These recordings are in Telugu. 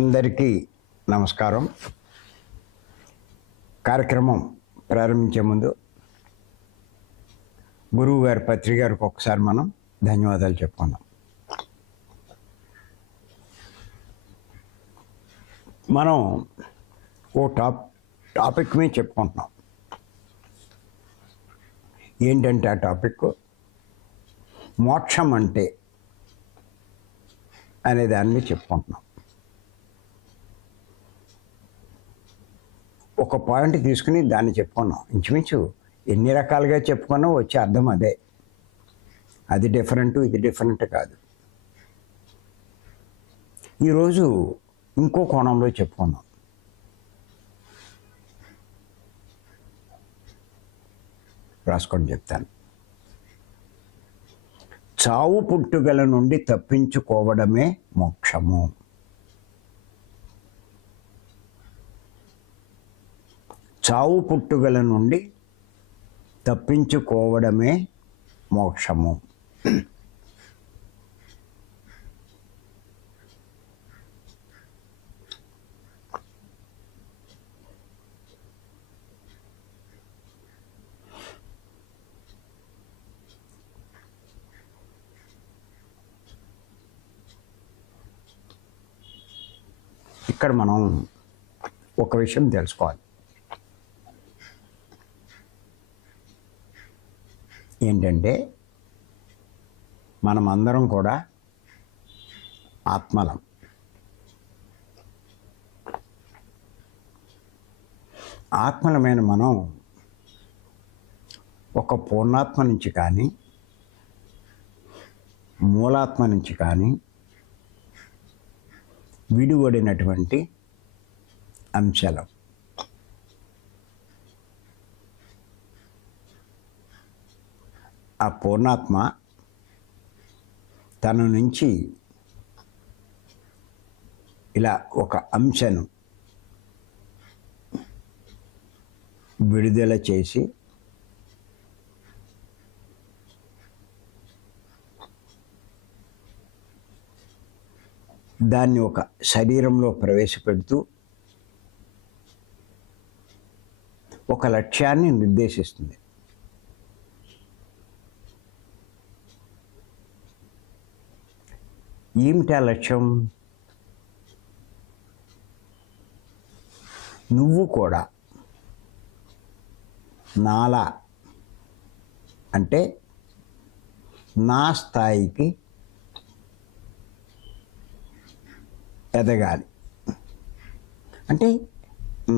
అందరికీ నమస్కారం. కార్యక్రమం ప్రారంభించే ముందు గురువు గారి పత్రిక గారికి ఒకసారి మనం ధన్యవాదాలు చెప్పుకున్నాం. మనం ఓ టాపిక్ మీద చెప్పుకుంటున్నాం. ఏంటంటే ఆ టాపిక్ మోక్షం అంటే అనే దాన్ని చెప్పుకుంటున్నాం. ఒక పాయింట్ తీసుకుని దాన్ని చెప్పుకున్నాం. ఇంచుమించు ఎన్ని రకాలుగా చెప్పుకున్నా వచ్చే అర్థం అదే. అది డిఫరెంట్, ఇది డిఫరెంట్ కాదు. ఈరోజు ఇంకో కోణంలో చెప్పుకున్నాం. రాసుకొని చెప్తాను. చావు పుట్టుకల నుండి తప్పించుకోవడమే మోక్షము. చావు పుట్టుకల నుండి తప్పించుకోవడమే మోక్షము. ఇక్కడ మనం ఒక విషయం తెలుసుకోవాలి. ఏంటంటే మనమందరం కూడా ఆత్మలం. ఆత్మలమైన మనం ఒక పూర్ణాత్మ నుంచి కానీ మూలాత్మ నుంచి కానీ విడివడినటువంటి అంశాలు. ఆ పూర్ణాత్మ తన నుంచి ఇలా ఒక అంశను విడుదల చేసి దాన్ని ఒక శరీరంలో ప్రవేశపెడుతూ ఒక లక్ష్యాన్ని నిర్దేశిస్తుంది. ఏమిటి ఆ లక్ష్యం? నువ్వు కూడా నాలా అంటే నా స్థాయికి ఎదగాలి, అంటే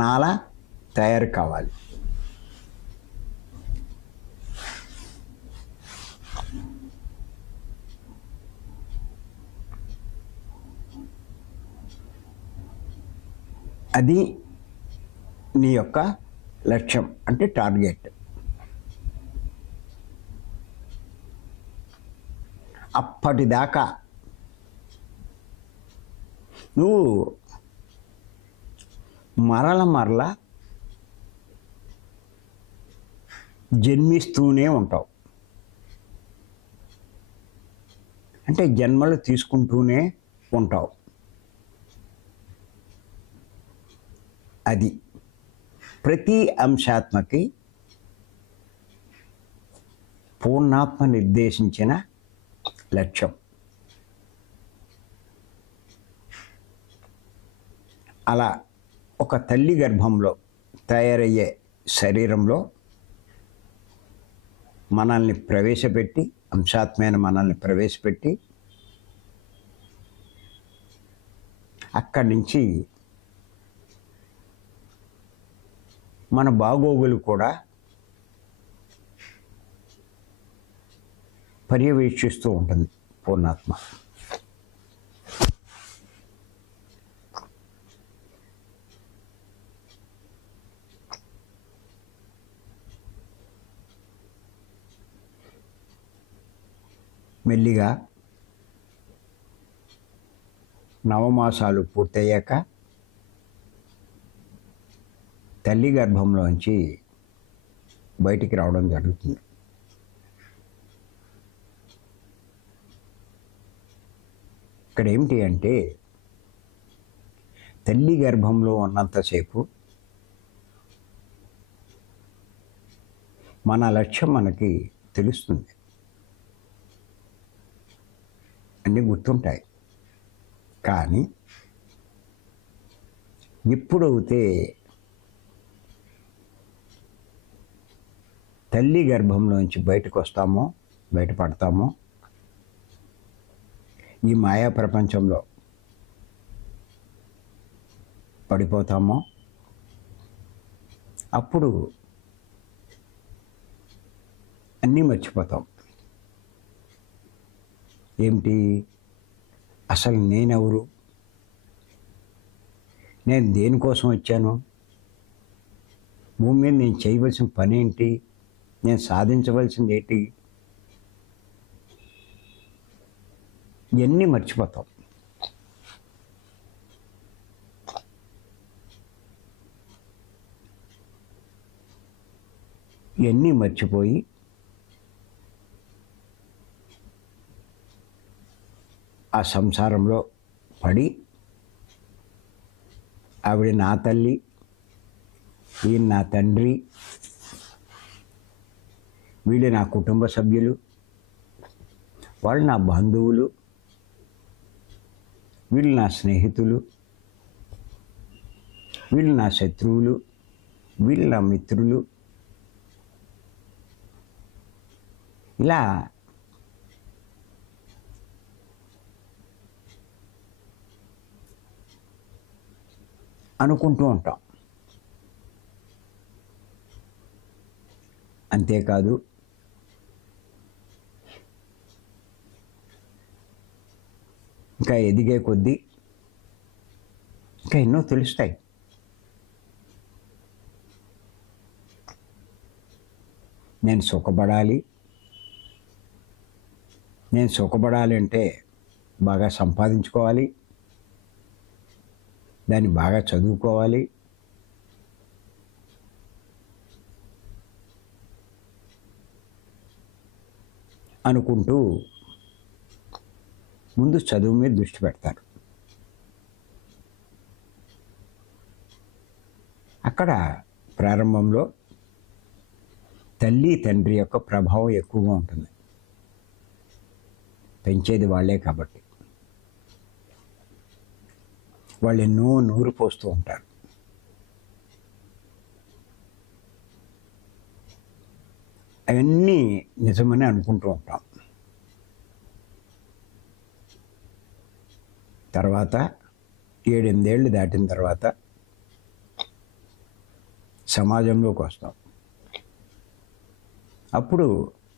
నాలా తయారు కావాలి. అది నీ యొక్క లక్ష్యం, అంటే టార్గెట్. అప్పటిదాకా నువ్వు మరల జన్మిస్తూనే ఉంటావు. అంటే జన్మలు తీసుకుంటూనే ఉంటావు. అది ప్రతి అంశాత్మకి పూర్ణాత్మ నిర్దేశించిన లక్ష్యం. అలా ఒక తల్లి గర్భంలో తయారయ్యే శరీరంలో మనల్ని ప్రవేశపెట్టి, అంశాత్మైన మనల్ని ప్రవేశపెట్టి అక్కడి నుంచి మన బాగోగులు కూడా పర్యవేక్షిస్తూ ఉంటుంది పూర్ణాత్మ. మెల్లిగా నవమాసాలు పూర్తయ్యాక తల్లి గర్భంలోంచి బయటికి రావడం జరుగుతుంది. ఇక్కడ ఏమిటి అంటే తల్లి గర్భంలో ఉన్నంతసేపు మన లక్ష్యం మనకి తెలుస్తుంది, అన్నీ గుర్తుంటాయి. కానీ ఎప్పుడైతే తల్లి గర్భంలోంచి బయటకు వస్తామో, బయటపడతామో, ఈ మాయా ప్రపంచంలో పడిపోతామో, అప్పుడు అన్నీ మర్చిపోతాం. ఏమిటి అసలు నేనెవరు, నేను దేనికోసం వచ్చాను, భూమి మీద నేను చేయవలసిన పని ఏంటి, నేను సాధించవలసింది ఏంటి, ఇవన్నీ మర్చిపోతాం. ఇవన్నీ మర్చిపోయి ఆ సంసారంలో పడి, ఆవిడ నా తల్లి, ఈయన నా తండ్రి, వీళ్ళు నా కుటుంబ సభ్యులు, వాళ్ళు నా బంధువులు, వీళ్ళు నా స్నేహితులు, వీళ్ళు నా శత్రువులు, వీళ్ళు నా మిత్రులు, ఇలా అనుకుంటూ ఉంటాం. అంతేకాదు, ఇంకా ఎదిగే కొద్దీ ఇంకా ఎన్నో తెలుస్తాయి. నేను సుఖపడాలి, నేను సుఖపడాలి అంటే బాగా సంపాదించుకోవాలి, దాన్ని బాగా చదువుకోవాలి, అనుకుంటూ ముందు చదువు మీద దృష్టి పెడతారు. అక్కడ ప్రారంభంలో తల్లి తండ్రి యొక్క ప్రభావం ఎక్కువగా ఉంటుంది, పెంచేది వాళ్ళే కాబట్టి. వాళ్ళు ఎన్నో నూరు పోస్తూ ఉంటారు. అవన్నీ నిజమని అనుకుంటూ ఉంటాం. తర్వాత 7-8 ఏళ్ళు దాటిన తర్వాత సమాజంలోకి వస్తాం. అప్పుడు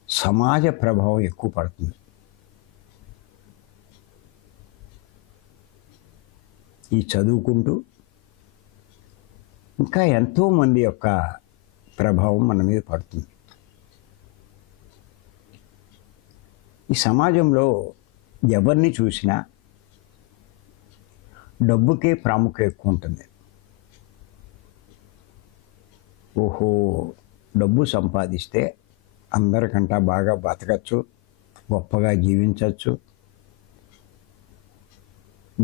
సమాజ ప్రభావం ఎక్కువ పడుతుంది. ఈ చదువుకుంటూ ఇంకా ఎంతోమంది యొక్క ప్రభావం మన మీద పడుతుంది. ఈ సమాజంలో ఎవరిని చూసినా డబ్బుకే ప్రాముఖ్యం ఎక్కువ ఉంటుంది. ఓహో, డబ్బు సంపాదిస్తే అందరికంటా బాగా బతకచ్చు, గొప్పగా జీవించవచ్చు,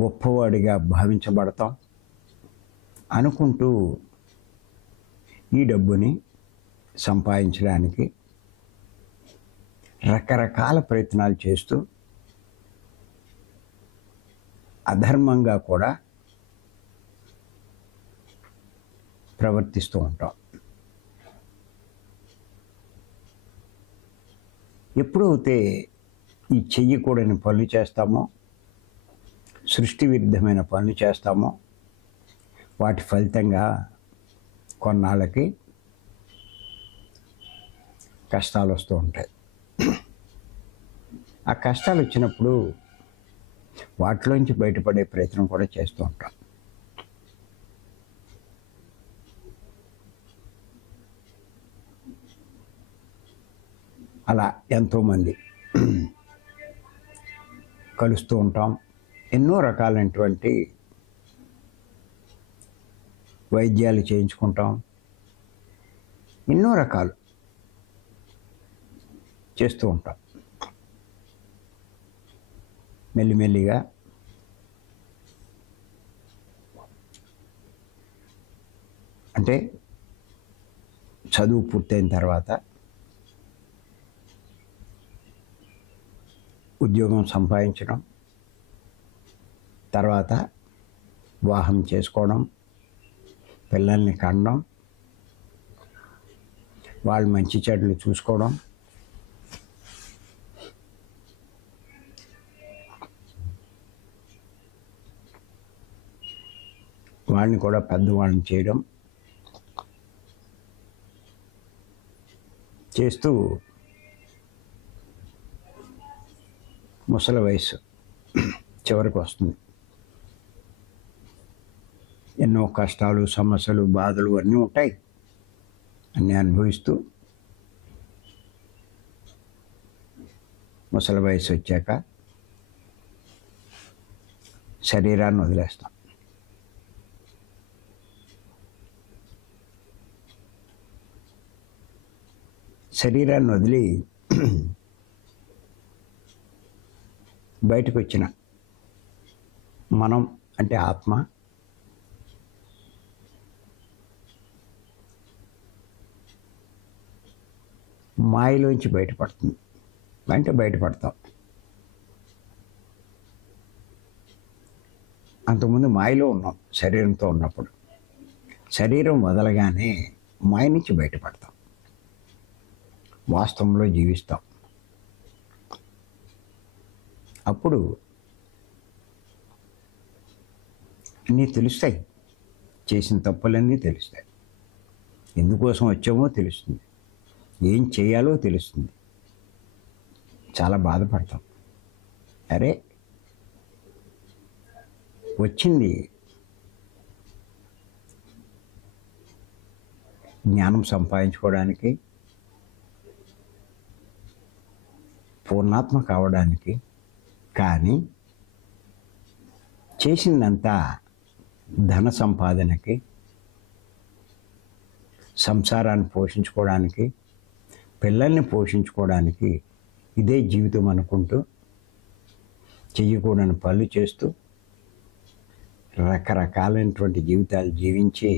గొప్పవాడిగా భావించబడతాం అనుకుంటూ ఈ డబ్బుని సంపాదించడానికి రకరకాల ప్రయత్నాలు చేస్తూ అధర్మంగా కూడా ప్రవర్తిస్తూ ఉంటాం. ఎప్పుడైతే ఈ చెయ్యకూడని పనులు చేస్తామో, సృష్టి విరుద్ధమైన పనులు చేస్తామో, వాటి ఫలితంగా కొన్నాళ్ళకి కష్టాలు వస్తూ ఉంటాయి. ఆ కష్టాలు వచ్చినప్పుడు వాటిలోంచి బయటపడే ప్రయత్నం కూడా చేస్తూ ఉంటాం. అలా ఎంతోమంది కలుస్తూ ఉంటాం. ఎన్నో రకాలైనటువంటి వైద్యాలు చేయించుకుంటాం, ఎన్నో రకాలు చేస్తూ ఉంటాం. మెల్లిమెల్లిగా అంటే చదువు పూర్తయిన తర్వాత ఉద్యోగం సంపాదించడం, తర్వాత వివాహం చేసుకోవడం, పిల్లల్ని కనడం, వాళ్ళు మంచి చెడులు చూసుకోవడం, వాళ్ళని కూడా పెద్దవాళ్ళని చేయడం చేస్తూ ముసలి వయసు చివరికి వస్తుంది. ఎన్నో కష్టాలు, సమస్యలు, బాధలు అన్నీ ఉంటాయి. అన్నీ అనుభవిస్తూ ముసలి వయసు వచ్చాక శరీరాన్ని వదిలేస్తాం. శరీరాన్ని వదిలి బయటకు వచ్చిన మనం అంటే ఆత్మ మాయలోంచి బయటపడుతుంది. అంటే బయటపడతాం. అంతకుముందు మాయలో ఉన్నాం శరీరంతో ఉన్నప్పుడు. శరీరం వదలగానే మాయ నుంచి బయటపడతాం, వాస్తవంలో జీవిస్తాం. అప్పుడు అన్నీ తెలుస్తాయి, చేసిన తప్పులన్నీ తెలుస్తాయి, ఎందుకోసం వచ్చామో తెలుస్తుంది, ఏం చేయాలో తెలుస్తుంది. చాలా బాధపడతాం. అరే వచ్చింది జ్ఞానం సంపాదించుకోవడానికి, పూర్ణాత్మ కావడానికి, కానీ చేసిందంతా ధన సంపాదనకి, సంసారాన్ని పోషించుకోవడానికి, పిల్లల్ని పోషించుకోవడానికి ఇదే జీవితం అనుకుంటూ చెయ్యకూడని పనులు చేస్తూ రకరకాలైనటువంటి జీవితాలు జీవించి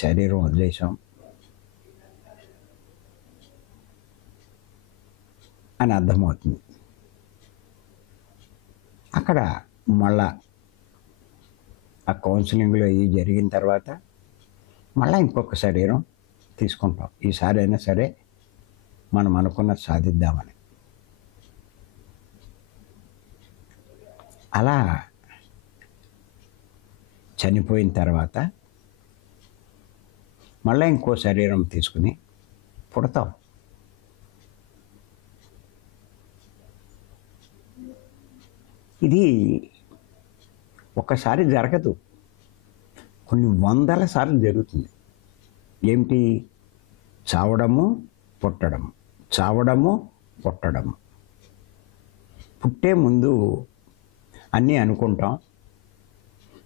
శరీరం వదిలేసాం అని అర్థమవుతుంది. అక్కడ మళ్ళా ఆ కౌన్సిలింగ్లో ఇవి జరిగిన తర్వాత మళ్ళీ ఇంకొక శరీరం తీసుకుంటాం. ఈసారి అయినా సరే మనం అనుకున్నది సాధిద్దామని. అలా చనిపోయిన తర్వాత మళ్ళీ ఇంకో శరీరం తీసుకుని పుడతాం. ఇది ఒక్కసారి జరగదు, కొన్ని వందల సార్లు జరుగుతుంది. ఏమిటి? చావడము, పుట్టడము, చావడము, పుట్టడము. పుట్టే ముందు అన్నీ అనుకుంటాం,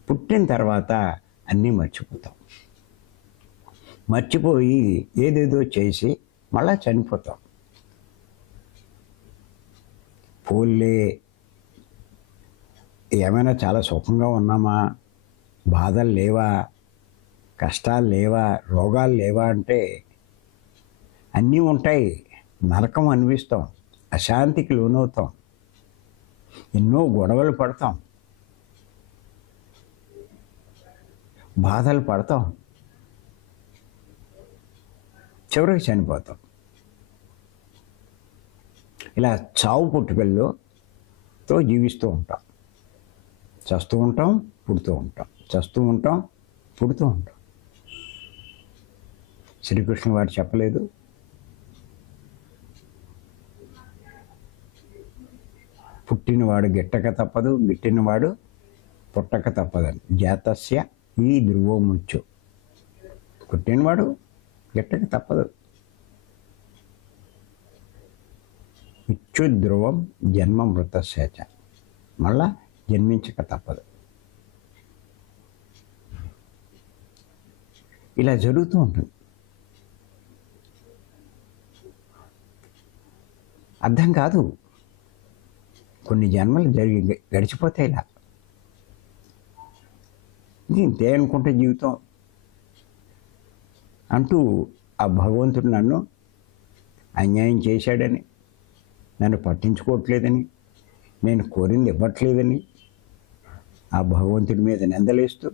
పుట్టిన తర్వాత అన్నీ మర్చిపోతాం. మర్చిపోయి ఏదేదో చేసి మళ్ళా చనిపోతాం. పోలే ఏమైనా చాలా సుఖంగా ఉన్నామా, బాధలు లేవా, కష్టాలు లేవా, రోగాలు లేవా అంటే అన్నీ ఉంటాయి. నరకం అనిపిస్తాం, అశాంతికి లోనవుతాం, ఎన్నో గొడవలు పడతాం, బాధలు పడతాం, చివరికి చనిపోతాం. ఇలా చావు పుట్టుకలతో జీవిస్తూ ఉంటాం. చస్తూ ఉంటాం, పుడుతూ ఉంటాం, చస్తూ ఉంటాం, పుడుతూ ఉంటాం. శ్రీకృష్ణ వారు చెప్పలేదు, పుట్టినవాడు గిట్టక తప్పదు, గిట్టినవాడు పుట్టక తప్పదని. జాతస్య ఈ ధ్రువముచ్చు. పుట్టినవాడు గిట్టక తప్పదు. ఇచ్చు ధ్రువం జన్మ మృతస్యచ. మళ్ళా జన్మించక తప్పదు. ఇలా జరుగుతూ ఉంటుంది. అర్థం కాదు, కొన్ని జన్మలు గడిచిపోతాయి. ఇలా ఇంతే అనుకుంటే జీవితం. అంటూ ఆ భగవంతుడు నన్ను అన్యాయం చేశాడని, నన్ను పట్టించుకోవట్లేదని, నేను కోరింది ఇవ్వట్లేదని ఆ భగవంతుడి మీద నిందలేస్తూ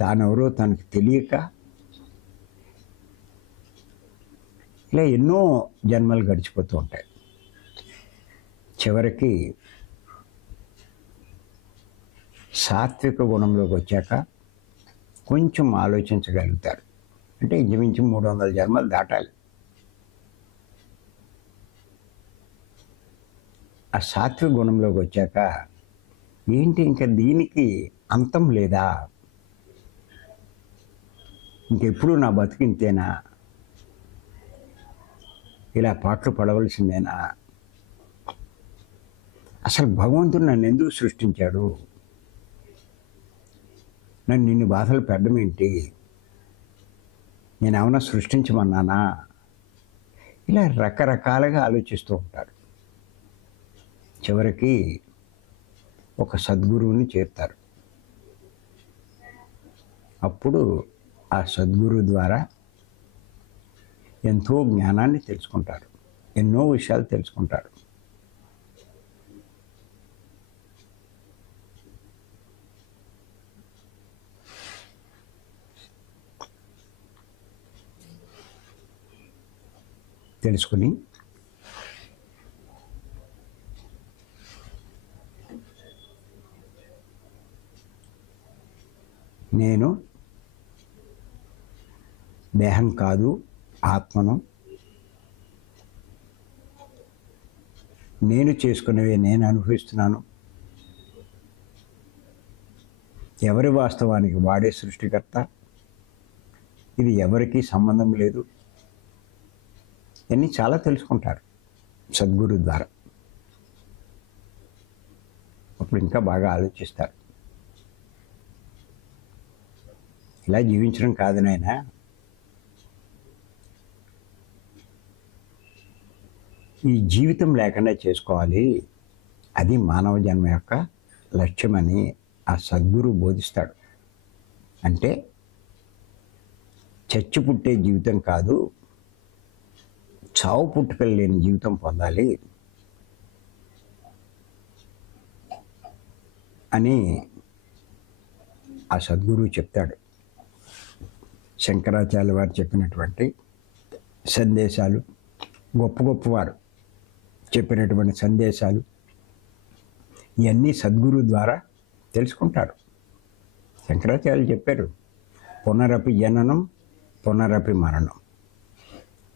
తానెవరో తనకు తెలియక ఇలా ఎన్నో జన్మలు గడిచిపోతూ ఉంటాయి. చివరికి సాత్విక గుణంలోకి వచ్చాక కొంచెం ఆలోచించగలుగుతారు. అంటే ఇంచుమించు 300 జన్మలు దాటాలి. ఆ సాత్విక గుణంలోకి వచ్చాక ఏంటి ఇంకా దీనికి అంతం లేదా, ఇంకెప్పుడు నా బతికింతేనా, ఇలా పాటలు పడవలసిందేనా, అసలు భగవంతుడు నన్ను ఎందుకు సృష్టించాడు, నన్ను నిన్ను బాధలు పెట్టడం ఏంటి, నేను ఏమైనా సృష్టించమన్నానా, ఇలా రకరకాలుగా ఆలోచిస్తూ ఉంటారు. చివరికి ఒక సద్గురువుని చేరుతారు. అప్పుడు ఆ సద్గురువు ద్వారా ఎంతో జ్ఞానాన్ని తెలుసుకుంటారు, ఎన్నో విషయాలు తెలుసుకుంటారు. తెలుసుకుని నేను దేహం కాదు, ఆత్మను, నేను చేసుకునేవి నేను అనుభవిస్తున్నాను, ఎవరి వాస్తవానికి వాడే సృష్టికర్త, ఇది ఎవరికీ సంబంధం లేదు, ఇవన్నీ చాలా తెలుసుకుంటారు సద్గురు ద్వారా. అప్పుడు ఇంకా బాగా ఆలోచిస్తారు. ఇలా జీవించడం కాదు నాయనా, ఈ జీవితం లేకుండా చేసుకోవాలి, అది మానవ జన్మ యొక్క లక్ష్యమని ఆ సద్గురు బోధిస్తాడు. అంటే చచ్చి పుట్టే జీవితం కాదు, చావు పుట్టుకలు లేని జీవితం పొందాలి అని ఆ సద్గురువు చెప్తాడు. శంకరాచార్య వారు చెప్పినటువంటి సందేశాలు, గొప్ప గొప్పవారు చెప్పినటువంటి సందేశాలు, ఇవన్నీ సద్గురువు ద్వారా తెలుసుకుంటారు. శంకరాచార్యులు చెప్పారు, పునరపి జననం పునరపి మరణం,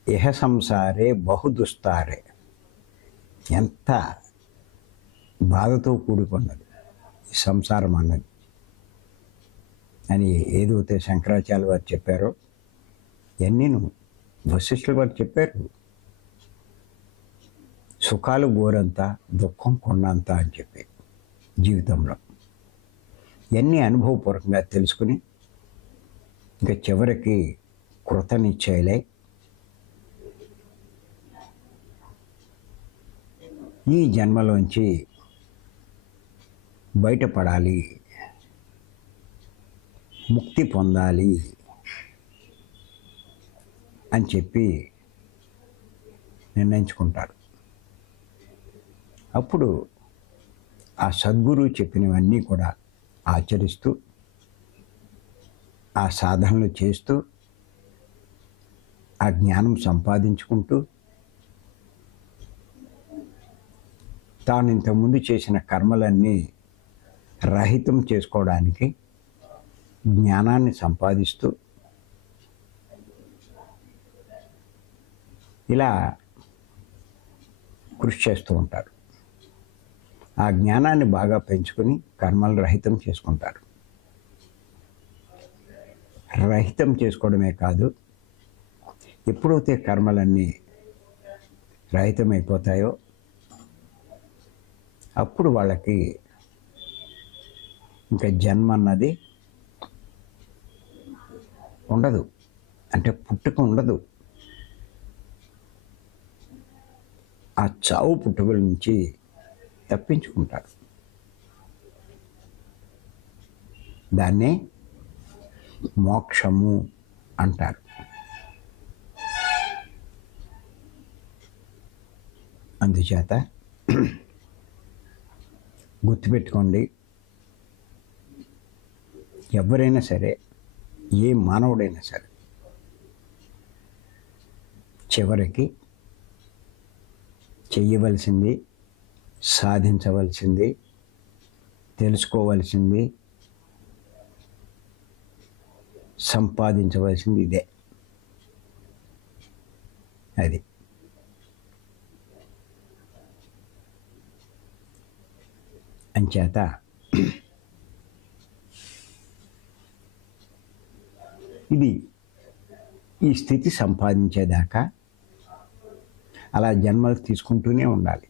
ఇహ సంసారే బహుదుస్తారే. ఎంత బాధతో కూడుకున్నది ఈ సంసారం అన్నది అని ఏదైతే శంకరాచార్య వారు చెప్పారో ఎన్నీను వశిష్ఠుల వారు చెప్పారు. సుఖాలు గోరంత, దుఃఖం కొండంత అని చెప్పి జీవితంలో ఎన్ని అనుభవపూర్వకంగా తెలుసుకుని ఇంకా చివరికి కృతనిశ్చయులై ఈ జన్మలోంచి బయటపడాలి, ముక్తి పొందాలి అని చెప్పి నిర్ణయించుకుంటారు. అప్పుడు ఆ సద్గురువు చెప్పినవన్నీ కూడా ఆచరిస్తూ, ఆ సాధనలు చేస్తూ, ఆ జ్ఞానం సంపాదించుకుంటూ, తాను ఇంతకుముందు చేసిన కర్మలన్నీ రహితం చేసుకోవడానికి జ్ఞానాన్ని సంపాదిస్తూ ఇలా కృషి చేస్తూ ఉంటారు. ఆ జ్ఞానాన్ని బాగా పెంచుకొని కర్మలు రహితం చేసుకుంటారు. రహితం చేసుకోవడమే కాదు, ఎప్పుడైతే కర్మలన్నీ రహితమైపోతాయో అప్పుడు వాళ్ళకి ఇంకా జన్మ అన్నది ఉండదు, అంటే పుట్టుక ఉండదు. ఆ చావు పుట్టుకల నుంచి తప్పించుకుంటారు. దాన్నే మోక్షము అంటారు. అందుచేత గుర్తుపెట్టుకోండి, ఎవరైనా సరే, ఏ మానవుడైనా సరే చివరికి చెయ్యవలసింది, సాధించవలసింది, తెలుసుకోవలసింది, సంపాదించవలసింది ఇదే. అది అంచేత ఇది ఈ స్థితి సంపాదించేదాకా అలా జన్మలు తీసుకుంటూనే ఉండాలి.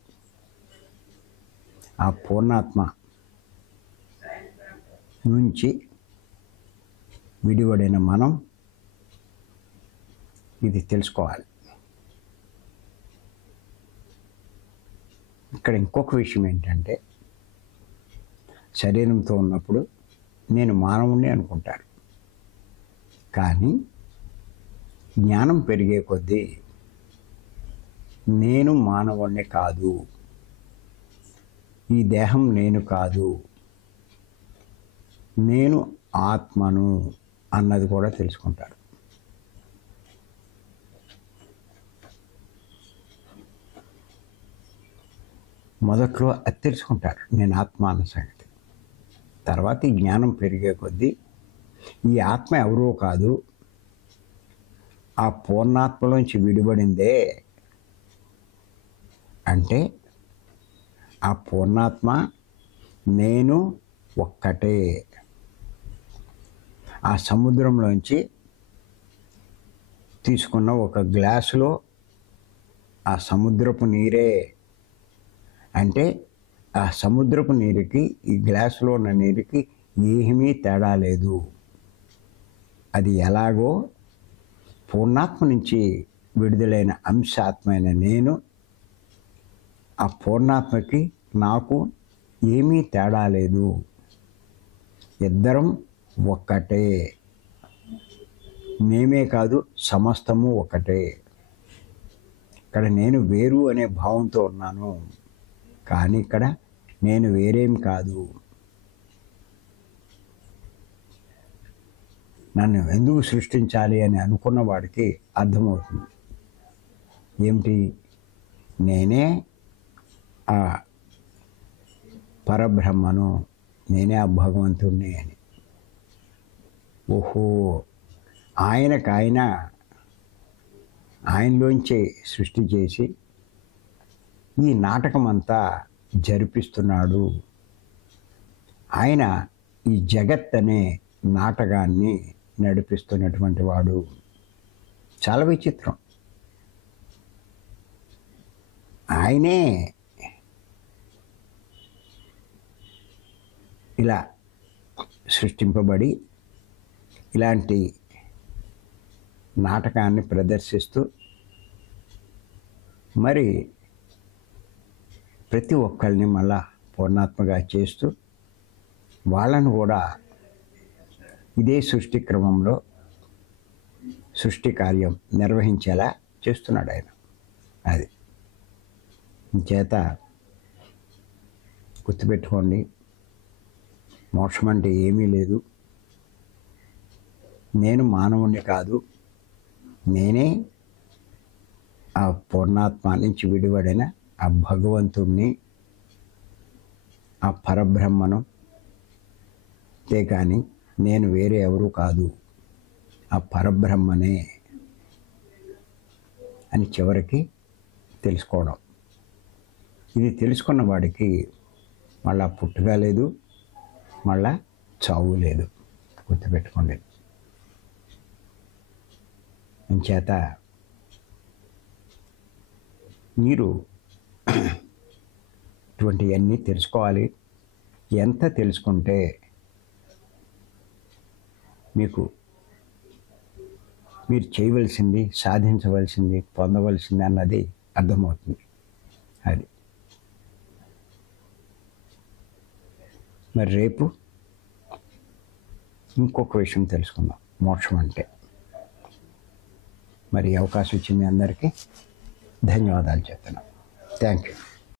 ఆ పూర్ణాత్మ నుంచి విడివడిన మనం ఇది తెలుసుకోవాలి. ఇక్కడ ఇంకొక విషయం ఏంటంటే, శరీరంతో ఉన్నప్పుడు నేను మానవుణ్ణి అనుకుంటారు, కానీ జ్ఞానం పెరిగే కొద్దీ నేను మానవుణ్ణి కాదు, ఈ దేహం నేను కాదు, నేను ఆత్మను అన్నది కూడా తెలుసుకుంటారు. మొదట్లో అది తెలుసుకుంటారు, నేను ఆత్మ అన్న సంగతి. తర్వాత ఈ జ్ఞానం పెరిగే కొద్దీ ఈ ఆత్మ ఎవరో కాదు, ఆ పూర్ణాత్మలోంచి విడిపడిందే. అంటే ఆ పూర్ణాత్మ నేను ఒక్కటే. ఆ సముద్రంలోంచి తీసుకున్న ఒక గ్లాసులో ఆ సముద్రపు నీరే. అంటే ఆ సముద్రపు నీరుకి ఈ గ్లాసులో ఉన్న నీరుకి ఏమీ తేడా లేదు. అది ఎలాగో పూర్ణాత్మ నుంచి విడుదలైన అంశాత్మైన నేను, ఆ పూర్ణాత్మకి నాకు ఏమీ తేడా లేదు. ఇద్దరం ఒక్కటే. మేమే కాదు, సమస్తము ఒకటే. ఇక్కడ నేను వేరు అనే భావంతో ఉన్నాను, కానీ ఇక్కడ నేను వేరేం కాదు. నన్ను ఎందుకు సృష్టించాలి అని అనుకున్న వాడికి అర్థమవుతుంది ఏమిటి, నేనే ఆ పరబ్రహ్మను, నేనే ఆ భగవంతుణ్ణి అని. ఓహో, ఆయనలోంచే సృష్టి చేసి ఈ నాటకం అంతా జరిపిస్తున్నాడు. ఆయన ఈ జగత్ అనే నాటకాన్ని నడిపిస్తున్నటువంటి వాడు. చాలా విచిత్రం. ఆయనే ఇలా సృష్టింపబడి ఇలాంటి నాటకాన్ని ప్రదర్శిస్తూ మరి ప్రతి ఒక్కరిని మళ్ళా పూర్ణాత్మగా చేస్తూ వాళ్ళను కూడా ఇదే సృష్టి క్రమంలో సృష్టి కార్యం నిర్వహించేలా చేస్తున్నాడు ఆయన. అది చేత గుర్తుపెట్టుకోండి, మోక్షం అంటే ఏమీ లేదు. నేను మానవుణ్ణి కాదు, నేనే ఆ పూర్ణాత్మ నుంచి విడిపడిన ఆ భగవంతుణ్ణి, ఆ పరబ్రహ్మను. అంతేకాని నేను వేరే ఎవరు కాదు, ఆ పరబ్రహ్మనే అని చివరికి తెలుసుకోవడం. ఇది తెలుసుకున్న వాడికి మళ్ళా పుట్టుక లేదు, మళ్ళా చావు లేదు. గుర్తుపెట్టుకోండి. ఇంచేత మీరు ఇటువంటివన్నీ తెలుసుకోవాలి. ఎంత తెలుసుకుంటే మీకు మీరు చేయవలసింది, సాధించవలసింది, పొందవలసింది అన్నది అర్థమవుతుంది. అది మరి రేపు ఇంకొక విషయం తెలుసుకుందాం. మోక్షం అంటే. మరి ఈ అవకాశం ఇచ్చింది మీ అందరికీ ధన్యవాదాలు చెప్తున్నాను. Thank you.